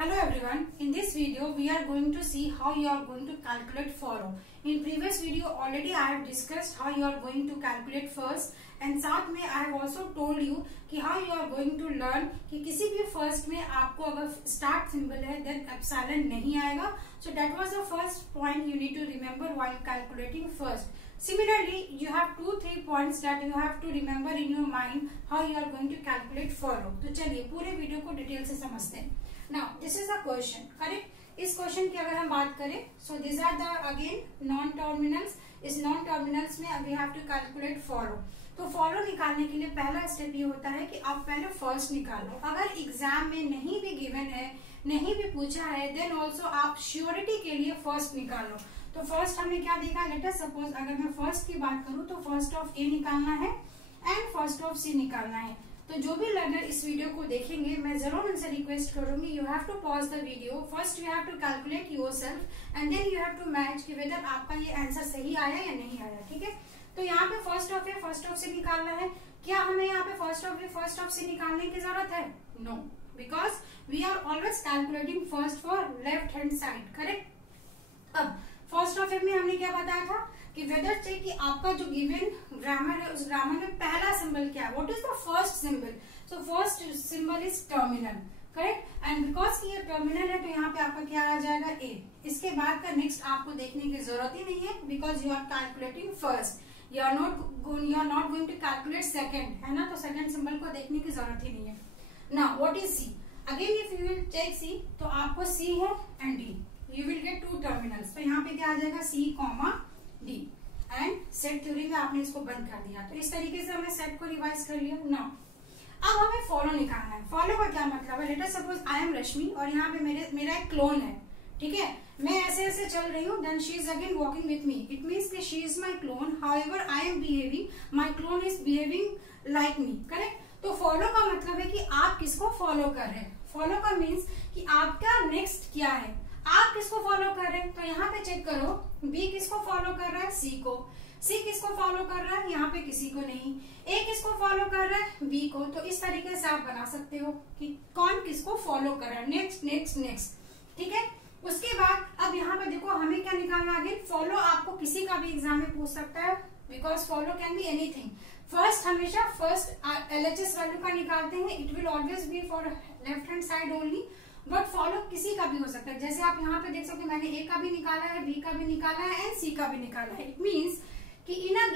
Hello everyone, in this video we are going to see how you are going to calculate follow. In previous video already I have discussed how you are going to calculate first and साथ में I have also told you कि how you are going to learn कि किसी भी first में आपको अगर start symbol है then epsilon नहीं आएगा. So that was the first point you need to remember while calculating first. Similarly, you have 2-3 points that you have to remember in your mind how you are going to calculate follow. तो चलिए पूरे video को detail से समझते हैं. Now this is a question, correct? इस question की अगर हम बात करें, so these are the again non terminals. इस non terminals में we have to calculate follow. तो follow निकालने के लिए पहला स्टेप ये होता है कि आप पहले फर्स्ट निकालो. अगर एग्जाम में नहीं भी गिवन है, नहीं भी पूछा है, देन ऑल्सो आप श्योरिटी के लिए फर्स्ट निकालो. तो फर्स्ट हमने क्या देखा, लेट अस सपोज अगर मैं फर्स्ट की बात करूं तो फर्स्ट ऑफ ए निकालना है एंड फर्स्ट ऑफ सी निकालना है. तो जो भी लर्नर इस वीडियो को देखेंगे मैं जरूर उनसे रिक्वेस्ट करूंगी, you have to pause the video. First you have to calculate yourself and then you have to match कि वेदर आपका ये आंसर सही आया या नहीं आया. ठीक है, तो यहाँ पे first of A first of C निकालना है. क्या हमें यहाँ पे first of A first of C निकालने की जरूरत है? No, because we are always calculating first for left hand side. Correct. अब फर्स्ट ऑफ ए में हमने क्या बताया था कि वेदर चेक कि आपका जो गिवन ग्रामर है उस ग्रामर में पहला सिंबल क्या है, what is the first symbol. So first symbol is terminal. Correct. And because कि ये टर्मिनल है तो यहाँ पे आपका क्या आ जाएगा, ए. इसके बाद का नेक्स्ट आपको देखने की जरूरत ही नहीं है because you are calculating first. You are not going to calculate second, है ना. तो सेकेंड सिंबल को देखने की जरूरत ही नहीं है. Now what is C. Again if you will check C तो आपको सी है and D. You will get two terminals. तो यहाँ पे क्या आ जाएगा, C comma D. And set theory में आपने इसको बंद कर दिया. तो इस तरीके से हमने सेट को रिवाइज कर लिया. नाउ अब हमें फॉलो निकालना है. फॉलो का क्या मतलब है, let us suppose I am Rashmi और यहाँ पे मेरा एक क्लोन है. ठीक है, मैं ऐसे ऐसे चल रही हूँ, then she is again walking with me. It means कि she is my clone, however I am behaving, my clone is behaving like me. Correct. तो फॉलो का मतलब है कि आप किसको फॉलो कर रहे हैं. फॉलो का मीन्स कि आपका नेक्स्ट क्या है, आप किसको फॉलो कर रहे हैं. तो यहाँ पे चेक करो, बी किसको फॉलो कर रहा है, सी को. सी किसको फॉलो कर रहा है, यहाँ पे किसी को नहीं. ए किसको फॉलो कर रहा है, बी को. तो इस तरीके से आप बना सकते हो कि कौन किसको फॉलो कर रहा है. Next next next. ठीक है. उसके बाद अब यहाँ पे देखो हमें क्या निकालना है. अगेन फॉलो आपको किसी का भी एग्जाम में पूछ सकता है because follow can be anything. First हमेशा फर्स्ट LHS वैल्यू का निकालते हैं. It will always be for left hand side only, but follow किसी का भी हो सकता है. जैसे आप यहाँ पे देख सकते हो मैंने ए का भी निकाला है, बी का भी निकाला है एंड सी का भी निकाला है. इट मीन्स कि इन अ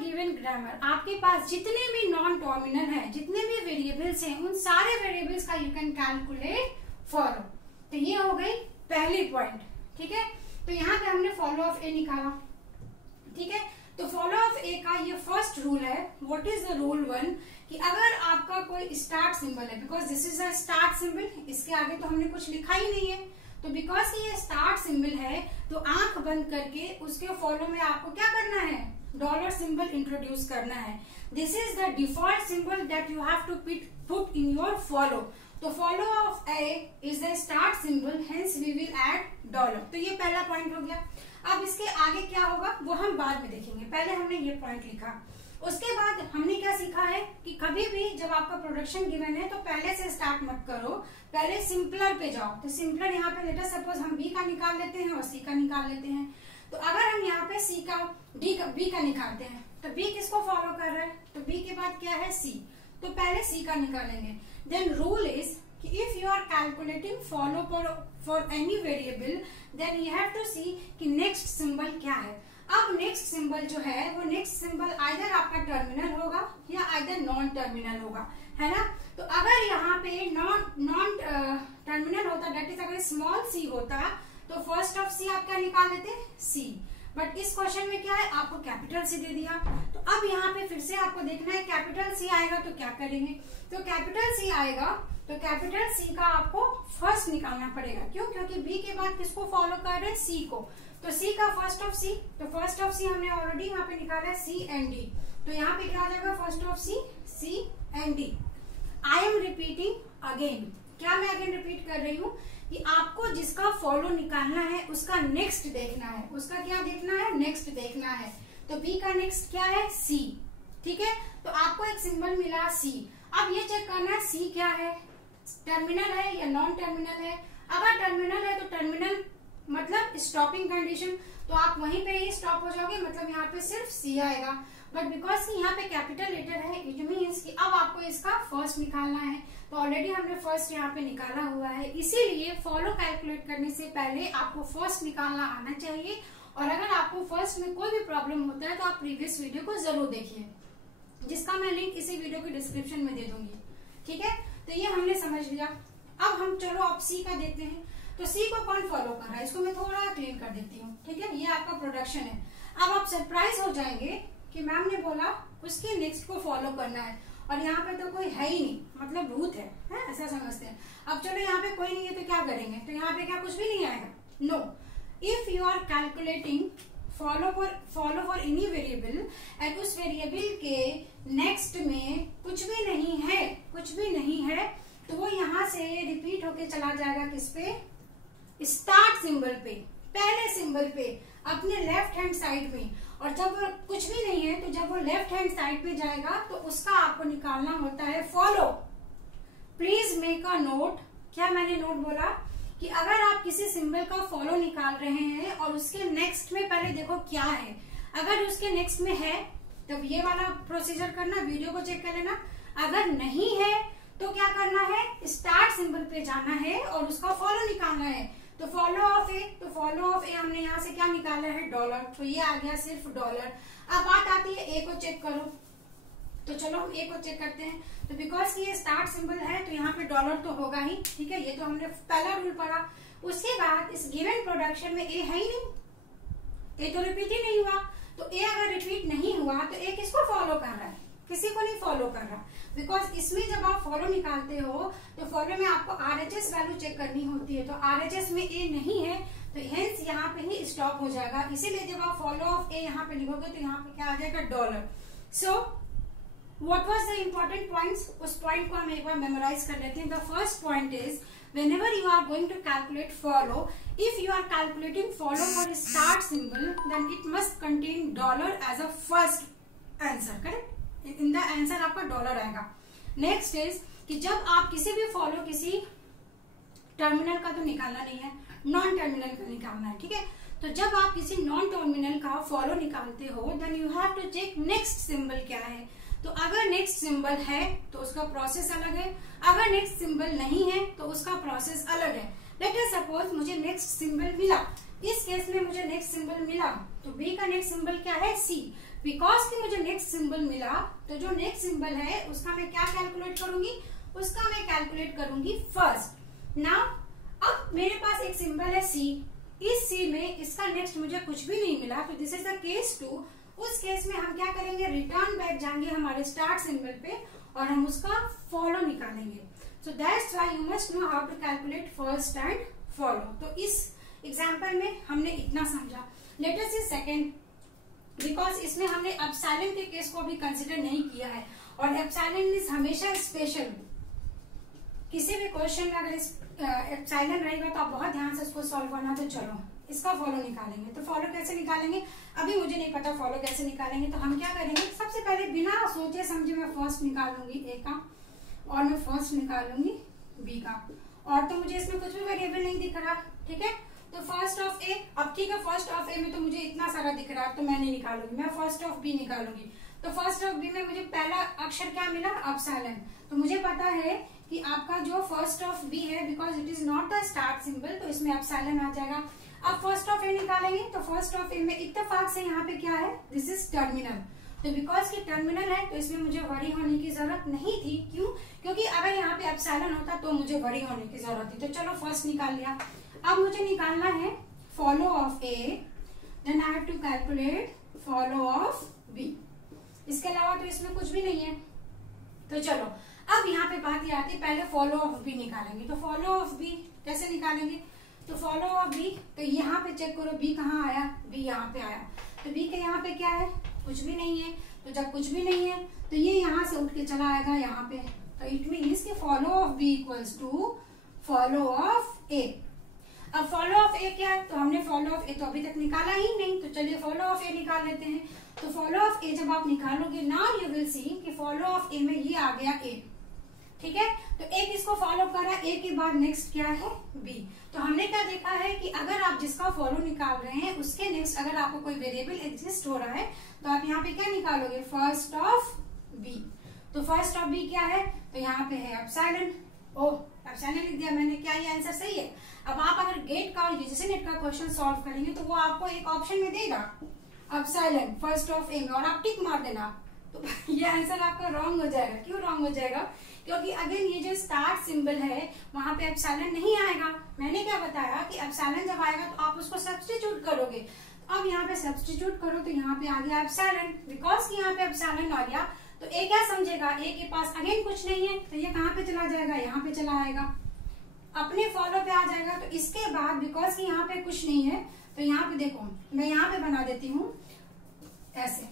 गिवन ग्रामर आपके पास जितने भी नॉन टर्मिनल है, जितने भी वेरिएबल्स हैं, उन सारे वेरिएबल्स का यू कैन कैलकुलेट फॉलो. तो ये हो गई पहली पॉइंट. ठीक है, तो यहाँ पे हमने फॉलो ऑफ ए निकाला. ठीक है, तो फॉलो ऑफ ए का ये फर्स्ट रूल है. व्हाट इज द रूल 1 कि अगर आपका कोई स्टार्ट सिंबल है, because this is a start symbol, इसके आगे तो हमने कुछ लिखा ही नहीं है, तो बिकॉज ये स्टार्ट सिंबल है तो आंख बंद करके उसके फॉलो में आपको क्या करना है, डॉलर सिंबल इंट्रोड्यूस करना है. This is the default symbol that you have to put in your follow. तो follow of A is the start symbol, hence we will add dollar. तो ये पहला पॉइंट हो गया. अब इसके आगे क्या होगा वो हम बाद में देखेंगे, पहले हमने ये पॉइंट लिखा. उसके बाद हमने क्या सीखा है कि कभी भी जब आपका प्रोडक्शन गिवन है तो पहले से स्टार्ट मत करो, पहले सिंपलर पे जाओ. तो सिंपलर यहाँ पे लेटर सपोज हम बी का निकाल लेते हैं और सी का निकाल लेते हैं. तो अगर हम यहाँ पे सी का बी का निकालते हैं तो बी किसको फॉलो कर रहा है, तो बी के बाद क्या है, सी. तो पहले सी का निकालेंगे. देन रूल इज कि if you are calculating follow for any variable then you have to see कि नेक्स्ट सिंबल क्या है. अब नेक्स्ट सिंबल जो है वो नेक्स्ट सिंबल आइदर आपका टर्मिनल होगा या आइदर नॉन टर्मिनल होगा, है ना. तो अगर यहाँ पे नॉन टर्मिनल होता, डेट इज अगर स्मॉल सी होता तो फर्स्ट ऑफ सी आप क्या निकाल देते, सी. बट इस क्वेश्चन में क्या है, आपको कैपिटल सी दे दिया. तो अब यहाँ पे फिर से आपको देखना है कैपिटल सी आएगा तो क्या करेंगे. तो कैपिटल सी आएगा तो कैपिटल सी का आपको फर्स्ट निकालना पड़ेगा. क्यों, क्योंकि बी के बाद किसको फॉलो कर रहे हैं, सी को. तो सी का फर्स्ट ऑफ सी, तो फर्स्ट ऑफ सी हमने ऑलरेडी यहाँ पे निकाला है सी एंड डी. तो यहाँ पे क्या आ जाएगा, first of c and d. I am repeating again. क्या मैं अगेन रिपीट कर रही हूँ कि आपको जिसका फॉलो निकालना है उसका नेक्स्ट देखना है. उसका क्या देखना है, नेक्स्ट देखना है. तो बी का नेक्स्ट क्या है, सी. ठीक है, तो आपको एक सिंबल मिला सी. अब ये चेक करना है सी क्या है, टर्मिनल है या नॉन टर्मिनल है। अगर टर्मिनल है तो टर्मिनल मतलब स्टॉपिंग कंडीशन, तो आप वहीं पे ही स्टॉप हो जाओगे, मतलब यहाँ पे सिर्फ सी आएगा। बट बिकॉज कि यहाँ पे कैपिटल लेटर है, इट मीन्स कि अब आपको इसका फर्स्ट निकालना है। तो ऑलरेडी हमने फर्स्ट यहाँ पे निकाला हुआ है, इसीलिए फॉलो कैलकुलेट करने से पहले आपको फर्स्ट निकालना आना चाहिए। और अगर आपको फर्स्ट में कोई भी प्रॉब्लम होता है तो आप प्रीवियस वीडियो को जरूर देखिए, जिसका मैं लिंक इसी वीडियो के डिस्क्रिप्शन में दे दूंगी। ठीक है, तो ये हमने समझ लिया। अब हम चलो आप सी का देखते हैं। तो सी को कौन फॉलो कर रहा है, इसको मैं थोड़ा क्लीन कर देती हूँ। ठीक है, ये आपका प्रोडक्शन है। अब आप सरप्राइज हो जाएंगे कि मैम ने बोला उसके नेक्स्ट को फॉलो करना है, और यहाँ पे तो कोई है ही नहीं, मतलब भूत है, ऐसा समझते हैं। अब चलो यहाँ पे कोई नहीं है तो क्या करेंगे, तो यहाँ पे क्या कुछ भी नहीं आएगा? No, if you are calculating follow for any variable and उस वेरिएबल के नेक्स्ट में कुछ भी नहीं है, तो वो यहाँ से रिपीट होके चला जाएगा किस पे? स्टार्ट सिंबल पे, पहले सिंबल पे, अपने लेफ्ट हैंड साइड में। और जब कुछ भी नहीं है तो जब वो लेफ्ट हैंड साइड पे जाएगा तो उसका आपको निकालना होता है follow. Please make a note. क्या मैंने नोट बोला कि अगर आप किसी सिंबल का फॉलो निकाल रहे हैं और उसके नेक्स्ट में पहले देखो क्या है, अगर उसके नेक्स्ट में है तब ये वाला प्रोसीजर करना, वीडियो को चेक कर लेना। अगर नहीं है तो क्या करना है? स्टार्ट सिंबल पे जाना है और उसका फॉलो निकालना है। तो फॉलो ऑफ ए, तो फॉलो ऑफ ए हमने यहाँ से क्या निकाला है? डॉलर। तो ये आ गया सिर्फ डॉलर। अब बात आती है ए को चेक करो, तो चलो हम ए को चेक करते हैं। तो बिकॉज ये स्टार्ट सिंबल है तो यहाँ पे डॉलर तो होगा ही। ठीक है, ये तो हमने पहला रूल पढ़ा। उसके बाद इस गिवन प्रोडक्शन में ए है ही नहीं, ए तो रिपीट ही नहीं हुआ। तो ए अगर रिपीट नहीं हुआ तो ए किसको फॉलो कर रहा है? किसी को नहीं फॉलो कर रहा। बिकॉज इसमें जब आप फॉलो निकालते हो तो फॉलो में आपको आरएचएस वैल्यू चेक करनी होती है, तो आरएचएस में ए नहीं है तो हेंस यहाँ पे ही स्टॉप हो जाएगा। इसीलिए जब आप फॉलो ऑफ ए यहाँ पे लिखोगे तो यहाँ पे क्या आ जाएगा? Dollar. So what was the important points, उस पॉइंट को हम एक बार मेमोराइज कर लेते हैं। The first point is whenever you are going to calculate follow, if you are calculating follow for a start symbol, then it must contain dollar as a first answer. correct? In the answer आपका dollar आएगा। Next is कि जब आप किसी भी follow, किसी terminal का तो निकालना नहीं है, नॉन टर्मिनल का निकालना है। ठीक है, तो जब आप किसी नॉन टर्मिनल का फॉलो निकालते हो then you have to check next symbol क्या है। तो अगर नेक्स्ट सिंबल है तो उसका प्रोसेस अलग है, अगर नेक्स्ट सिंबल नहीं है तो उसका प्रोसेस अलग है। लेट अस सपोज मुझे नेक्स्ट सिंबल मिला, इस केस में मुझे नेक्स्ट सिंबल मिला तो बी का नेक्स्ट सिंबल क्या है? सी। बिकॉज कि मुझे नेक्स्ट सिंबल मिला तो जो नेक्स्ट सिंबल है उसका मैं क्या कैलकुलेट करूंगी? उसका मैं कैलकुलेट करूंगी फर्स्ट। नाउ अब मेरे पास एक सिंबल है सी, इस सी में इसका नेक्स्ट मुझे कुछ भी नहीं मिला, तो दिस इज द केस 2। उस केस में हम क्या करेंगे? रिटर्न बैक जाएंगे हमारे स्टार्ट सिंबल पे और हम उसका फॉलो निकालेंगे। So that's why you must know how to calculate first and follow. तो इस एग्जाम्पल में हमने इतना समझा। Let us see second, because इसमें हमने एप्सिलॉन के केस को भी कंसिडर नहीं किया है, और एप्सिलॉन इज हमेशा स्पेशल। किसी भी क्वेश्चन में अगर एप्सिलॉन रहेगा तो आप बहुत ध्यान से उसको सॉल्व करना। तो चलो इसका फॉलो निकालेंगे। तो फॉलो कैसे निकालेंगे अभी मुझे नहीं पता, फॉलो कैसे निकालेंगे। तो हम क्या करेंगे? सबसे पहले बिना सोचे समझे मैं फर्स्ट निकाल लूंगी ए का, और मैं फर्स्ट निकाल लूंगी बी का, और तो मुझे इसमें कुछ भी वेरिएबल नहीं दिख रहा। ठीक है, तो फर्स्ट ऑफ ए, अब ठीक है फर्स्ट ऑफ ए में तो मुझे इतना सारा दिख रहा है तो मैं नहीं निकालूंगी, मैं फर्स्ट ऑफ बी निकालूंगी। तो फर्स्ट ऑफ बी में मुझे पहला अक्षर क्या मिला? एप्सिलॉन। तो मुझे पता है कि आपका जो फर्स्ट ऑफ बी है, because it is not the start symbol, तो इसमें एप्सिलॉन आ जाएगा। अब फर्स्ट ऑफ ए निकालेंगे तो फर्स्ट ऑफ ए में इत्तेफाक से यहाँ पे क्या है? This is terminal. तो बिकॉज की टर्मिनल है तो इसमें मुझे वरी होने की जरूरत नहीं थी। क्यों? क्योंकि अगर यहाँ पे एप्सिलॉन होता तो मुझे वरी होने की जरूरत थी। तो चलो फर्स्ट निकाल लिया। अब मुझे निकालना है follow of a, then I have to calculate follow of b. इसके अलावा तो इसमें कुछ भी नहीं है। तो चलो अब यहाँ पे बात ये आती है, पहले फॉलो ऑफ बी निकालेंगे। तो फॉलो ऑफ बी कैसे निकालेंगे? तो फॉलो ऑफ बी, तो यहाँ पे चेक करो बी कहाँ आया? बी यहाँ पे आया। तो बी के यहाँ पे क्या है? कुछ भी नहीं है। तो जब कुछ भी नहीं है तो ये यहाँ से उठ के चला आएगा यहाँ पे। तो इट मीन्स कि follow of B equals to follow of A. अब फॉलो ऑफ ए क्या है? तो हमने फॉलो ऑफ ए तो अभी तक निकाला ही नहीं, तो चलिए फॉलो ऑफ ए निकाल लेते हैं। तो फॉलो ऑफ ए जब आप निकालोगे, नाउ यू विल सी कि फॉलो ऑफ ए में ये आ गया ए। ठीक है। तो एक इसको फॉलो करा, ए के बाद नेक्स्ट क्या है बी। तो हमने क्या देखा है कि अगर आप जिसका फॉलो निकाल रहे हैं उसके नेक्स्ट अगर आपको कोई वेरिएबल एग्जिस्ट हो रहा है तो आप यहाँ पे क्या निकालोगे, फर्स्ट ऑफ बी। तो फर्स्ट ऑफ बी क्या है, तो यहाँ पे है एप्सिलॉन। एप्सिलॉन लिख दिया मैंने, क्या ये आंसर सही है। अब आप अगर गेट का और यूजीसी नेट का क्वेश्चन सॉल्व करेंगे तो वो आपको एक ऑप्शन में देगा एप्सिलॉन फर्स्ट ऑफ ए में, और आप टिक मार देना। तो ये आंसर आपका रॉन्ग हो जाएगा। क्यों रॉन्ग हो जाएगा, क्योंकि अगेन ये जो स्टार्ट सिंबल है वहां पे एप्सिलॉन नहीं आएगा। मैंने क्या बताया कि एप्सिलॉन जब आएगा तो आप उसको सब्स्टिट्यूट करोगे। अब यहाँ पे सब्स्टिट्यूट करो तो यहाँ पे आ गया एप्सिलॉन। बिकॉज कि यहाँ पे एप्सिलॉन आ गया तो ए क्या समझेगा, ए के पास अगेन कुछ नहीं है तो ये कहाँ पे चला जाएगा, यहाँ पे चला आएगा, अपने फॉलो पे आ जाएगा। तो इसके बाद बिकॉज कि यहाँ पे कुछ नहीं है तो यहाँ पे देखो मैं यहाँ पे बना देती हूँ ऐसे,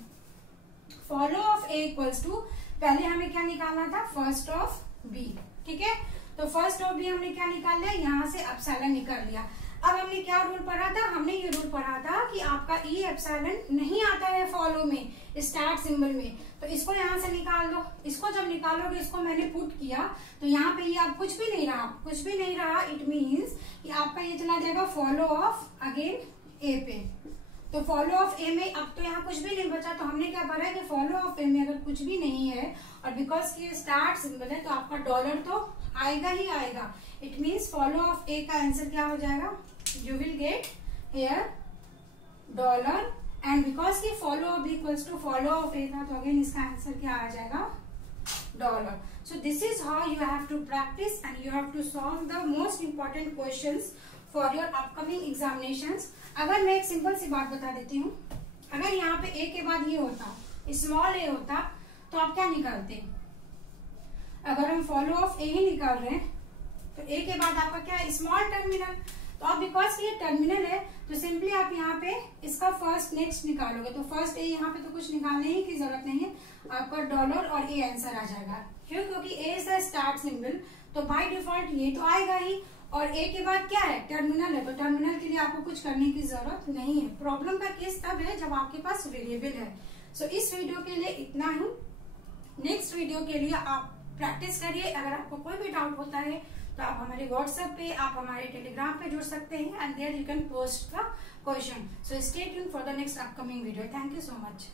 follow of a equals to, पहले हमें क्या निकालना था, फर्स्ट ऑफ बी। ठीक है, तो फर्स्ट ऑफ बी हमने क्या निकाल लिया, यहाँ से एप्सिलॉन निकाल लिया। अब हमने क्या रूल पढ़ा था, हमने ये रूल पढ़ा था कि आपका ई एप्सिलॉन नहीं आता है फॉलो में, स्टार्ट सिंबल में, तो इसको यहाँ से निकाल दो। इसको जब निकालोगे, इसको मैंने पुट किया तो यहाँ पे ये अब कुछ भी नहीं रहा, कुछ भी नहीं रहा। इट मीन्स कि आपका ये चला जाएगा फॉलो ऑफ अगेन ए पे। तो फॉलो ऑफ ए में अब तो यहाँ कुछ भी नहीं बचा, तो हमने क्या पढ़ा है कि फॉलो ऑफ ए में अगर कुछ भी नहीं है और बिकॉज की स्टार्ट सिंबल है तो आपका डॉलर तो आएगा ही आएगा। It means follow of A का आंसर क्या हो जाएगा, you will get here dollar, and because की follow of equals to follow of A था तो अगेन इसका आंसर क्या आ जाएगा, dollar. So this is how you have to practice and you have to solve the most important questions for your upcoming examinations. अगर मैं एक सिंपल सी बात बता देती हूँ, अगर यहाँ पे ए के बाद ये होता, स्मॉल ए होता, तो आप क्या निकालते, अगर हम फॉलो ऑफ ए ही निकाल रहे हैं तो ए के बाद आपका क्या है, स्मॉल टर्मिनल। तो अब बिकॉज ये टर्मिनल है तो सिंपली आप यहाँ पे इसका फर्स्ट नेक्स्ट निकालोगे, तो फर्स्ट ए, यहाँ पे तो कुछ निकालने ही की जरूरत नहीं है, आपका डॉलर और ए आंसर आ जाएगा। क्यों, क्योंकि ए इज द स्टार्ट सिंबल, तो बाय डिफॉल्ट ये तो आएगा ही, और ए के बाद क्या है, टर्मिनल है, तो टर्मिनल के लिए आपको कुछ करने की जरूरत नहीं है। प्रॉब्लम का केस तब है जब आपके पास वेरिएबल है। सो इस वीडियो के लिए इतना ही। नेक्स्ट वीडियो के लिए आप प्रैक्टिस करिए। अगर आपको कोई भी डाउट होता है तो आप हमारे व्हाट्सएप पे, आप हमारे टेलीग्राम पे जुड़ सकते हैं, and there you can post the question. So stay tuned for the next upcoming video. Thank you so much.